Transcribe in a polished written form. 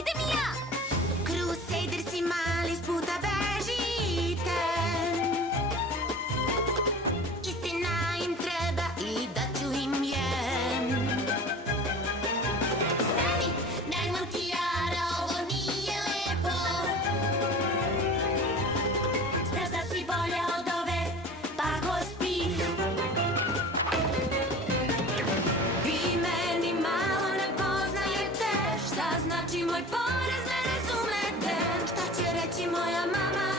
idem i ja. Crusader si mali, s puta bežite. Istina im treba i daću im jen. Stani, daj Tijara, ovo nije lepo. Znaš da si bolje od ove pakosti. Vi meni malo ne poznajete, šta znači moj porez ne razumete. Šta će reći moja mama